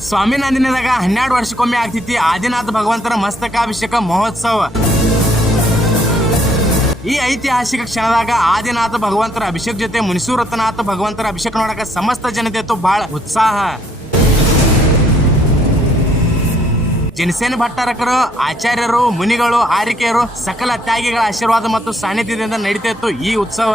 ಸ್ವಾಮಿನಂದಿನದಾಗ ಹನ್ನೆರಡು ವರ್ಷಕ್ಕೊಮ್ಮೆ ಆಗ್ತೈತಿ. ಆದಿನಾಥ ಭಗವಂತನ ಮಸ್ತಕಾಭಿಷೇಕ ಮಹೋತ್ಸವ. ಈ ಐತಿಹಾಸಿಕ ಕ್ಷಣದಾಗ ಆದಿನಾಥ ಭಗವಂತರ ಅಭಿಷೇಕ ಜೊತೆ ಮುನಿಸೂರತನಾಥ ಭಗವಂತರ ಅಭಿಷೇಕ ನೋಡಕ ಸಮಸ್ತ ಜನತೆ ಬಹಳ ಉತ್ಸಾಹ. ಜನಸೇನ ಭಟ್ಟಾರಕರು, ಆಚಾರ್ಯರು, ಮುನಿಗಳು ಆರಿಕೆಯರು ಸಕಲ ತ್ಯಾಗಿಗಳ ಆಶೀರ್ವಾದ ಮತ್ತು ಸಾನ್ನಿಧ್ಯದಿಂದ ನಡೀತಾ ಈ ಉತ್ಸವ.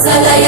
वीरव्रत वत्सलय